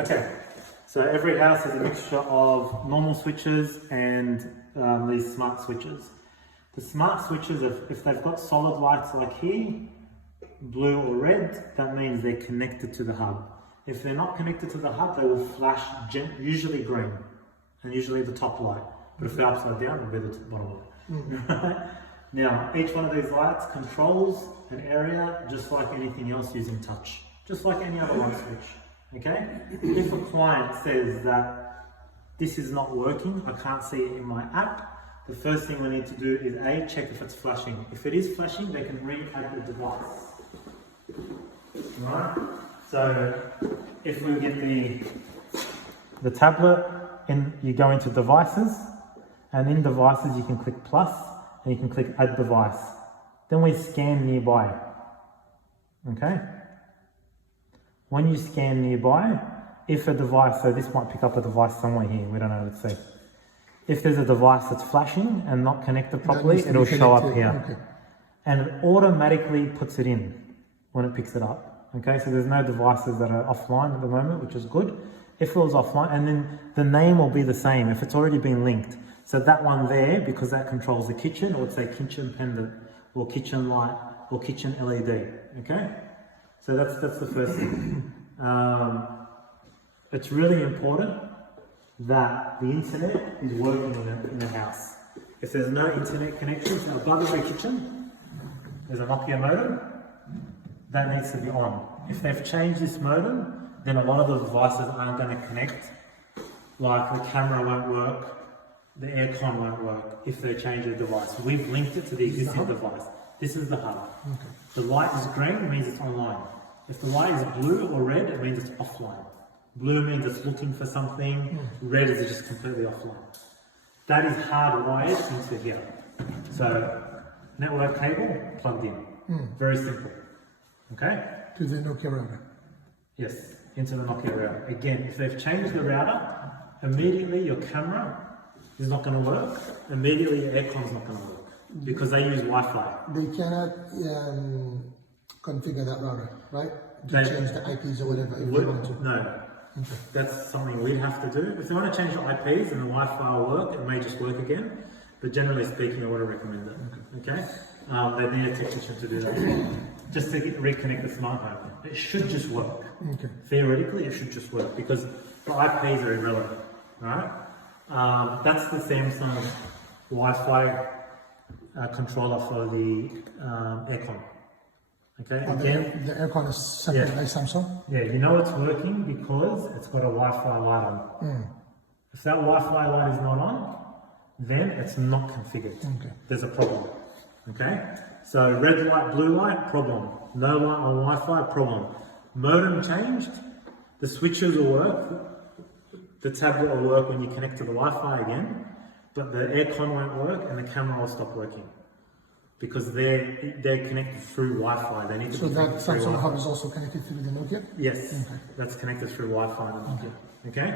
Okay, so every house has a mixture of normal switches and these smart switches. The smart switches, if they've got solid lights like here, blue or red, that means they're connected to the hub. If they're not connected to the hub, they will flash usually green, and usually the top light. But if they're upside down, it'll be the bottom light. Now, each one of these lights controls an area just like anything else using touch, just like any other light switch. Okay? If a client says that this is not working, I can't see it in my app, the first thing we need to do is A, check if it's flashing. If it is flashing, they can re-add the device. Alright? So if we get the tablet, you go into devices, and in devices you can click plus, and you can click add device. Then we scan nearby. Okay? When you scan nearby, if a device, so this might pick up a device somewhere here, we don't know, let's see. If there's a device that's flashing and not connected properly, it'll show up here. Okay. And it automatically puts it in when it picks it up. Okay, so there's no devices that are offline at the moment, which is good. If it was offline, and then the name will be the same if it's already been linked. So that one there, because that controls the kitchen, or it's a kitchen pendant, or kitchen light, or kitchen LED. Okay, so that's the first thing. It's really important that the internet is working in the house. If there's no internet connection, so above every kitchen, there's a Nokia modem. That needs to be on. If they've changed this modem, then a lot of the devices aren't going to connect. Like the camera won't work, the aircon won't work if they change the device. We've linked it to the existing device. This is the hub. Okay. The light is green, it means it's online. If the light is blue or red, it means it's offline. Blue means it's looking for something, red is just completely offline. That is hardwired into here. So, network cable plugged in. Very simple. Okay? To the Nokia router? Yes, into the Nokia router. Again, if they've changed the router, immediately your camera is not going to work, immediately your aircon's not going to work, because they use Wi-Fi. They cannot configure that router, right? To change the IPs or whatever if they want to. No. Okay. That's something we'd have to do. If they want to change the IPs and the Wi-Fi will work, it may just work again, but generally speaking, I would recommend it. Okay? They need a technician to do that. Just to reconnect the smart home. It should just work. Okay. Theoretically, it should just work because the IPs are irrelevant. Right? That's the Samsung Wi-Fi controller for the aircon. Okay. Again, the aircon is separate by Samsung? Yeah, you know it's working because it's got a Wi-Fi light on. If that Wi-Fi light is not on, then it's not configured. Okay. There's a problem. Okay? So red light, blue light, problem. No light on Wi-Fi, problem. Modem changed, the switches will work, the tablet will work when you connect to the Wi-Fi again, but the aircon won't work and the camera will stop working. Because they're connected through Wi-Fi. They need to be connected through Samsung Wi-Fi. Hub is also connected through the Nokia? Yes, that's connected through Wi-Fi and Nokia. Okay?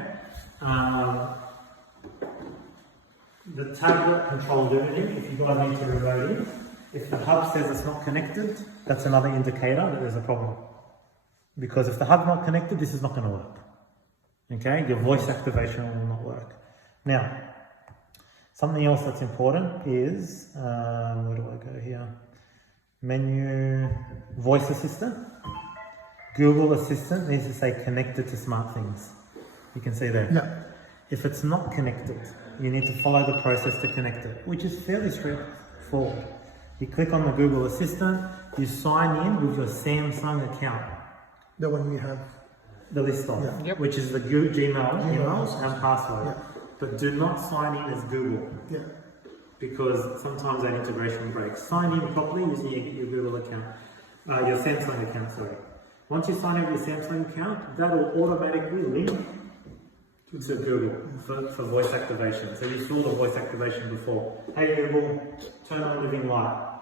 The tablet controls everything. If you guys need to remote in, if the hub says it's not connected, that's another indicator that there's a problem. Because if the hub's not connected, this is not going to work. Okay? Your voice activation will not work. Now, something else that's important is, where do I go here? Menu, voice assistant. Google Assistant needs to say connected to SmartThings. You can see there. Yeah. If it's not connected, you need to follow the process to connect it, which is fairly straightforward. You click on the Google Assistant, you sign in with your Samsung account. The one we have. The list of, which is the Gmail emails and password. But do not sign in as Google. Because sometimes that integration breaks. Sign in properly using your Google account, your Samsung account, sorry. Once you sign in with your Samsung account, that will automatically link to Google for voice activation. So you saw the voice activation before. Hey Google, turn on living light.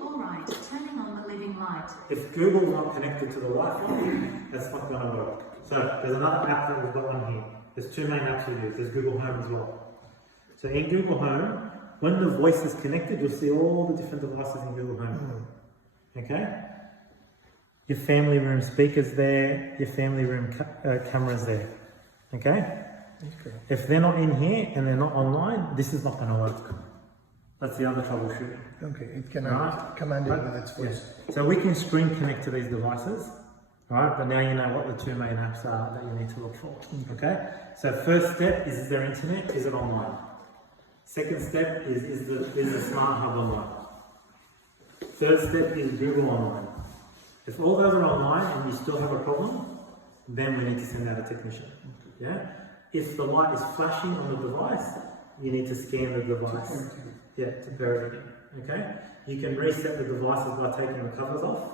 Alright, turning on the living light. If Google's not connected to the Wi-Fi, that's not going to work. So there's another app that we've got on here. There's two main apps we use. There's Google Home as well. So in Google Home, when the voice is connected, you'll see all the different devices in Google Home. Okay? your family room speakers there, your family room cameras there. Okay? Okay. If they're not in here and they're not online, this is not going to work. That's the other troubleshooting. Okay, it can Right. command it Right. with its voice. So we can screen connect to these devices, alright, but now you know what the two main apps are that you need to look for. Okay? So first step is there internet? Is it online? Second step is the smart hub online? Third step is Google online. If all those are online and you still have a problem, then we need to send out a technician. Yeah? If the light is flashing on the device, you need to scan the device. Yeah, to pair it again. Okay? You can reset the devices by taking the covers off.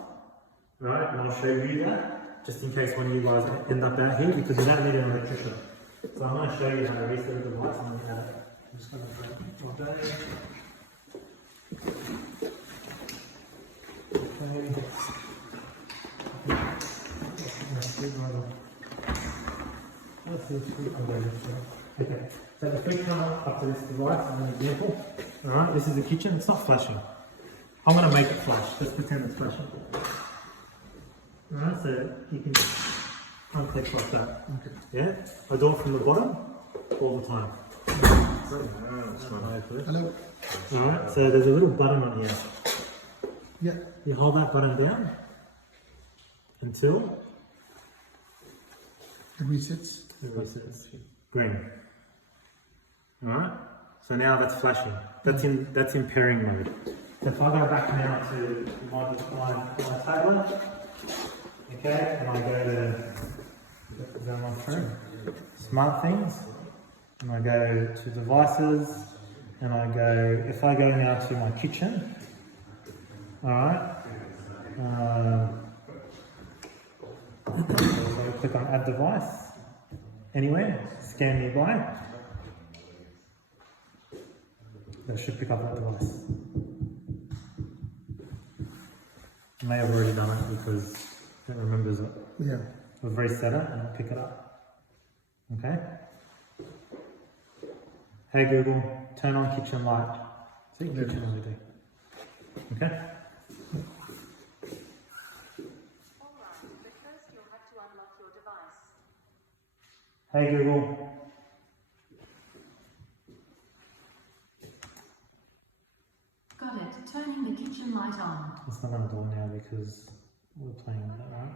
Right? And I'll show you that, just in case one of you guys end up out here, because you don't need an electrician. So I'm going to show you how to reset the device and then add it. I'm just going to drop that in. Okay, so if we come up to this device as an example, alright, this is the kitchen, it's not flashing. I'm going to make it flash, let's pretend it's flashing. Alright, so you can unclick like that. Okay. Yeah, I do it from the bottom all the time. Hello? Alright, so there's a little button on here. Yeah. You hold that button down until It resets. it resets green. Alright, so now that's flashing. That's in pairing mode. So if I go back now to my tablet, okay, and I go to smart things, and I go to devices, and I go, if I go now to my kitchen, alright, so click on add device, anywhere, scan nearby, that should pick up that device. I may have already done it because it remembers it. Yeah. We've reset it and it'll pick it up. Okay? Hey Google, turn on kitchen light. See, kitchen LED. Okay? Alright, but first you'll have to unlock your device. Hey Google. Got it. Turning the kitchen light on. It's not going to do it now because we're playing with it, right?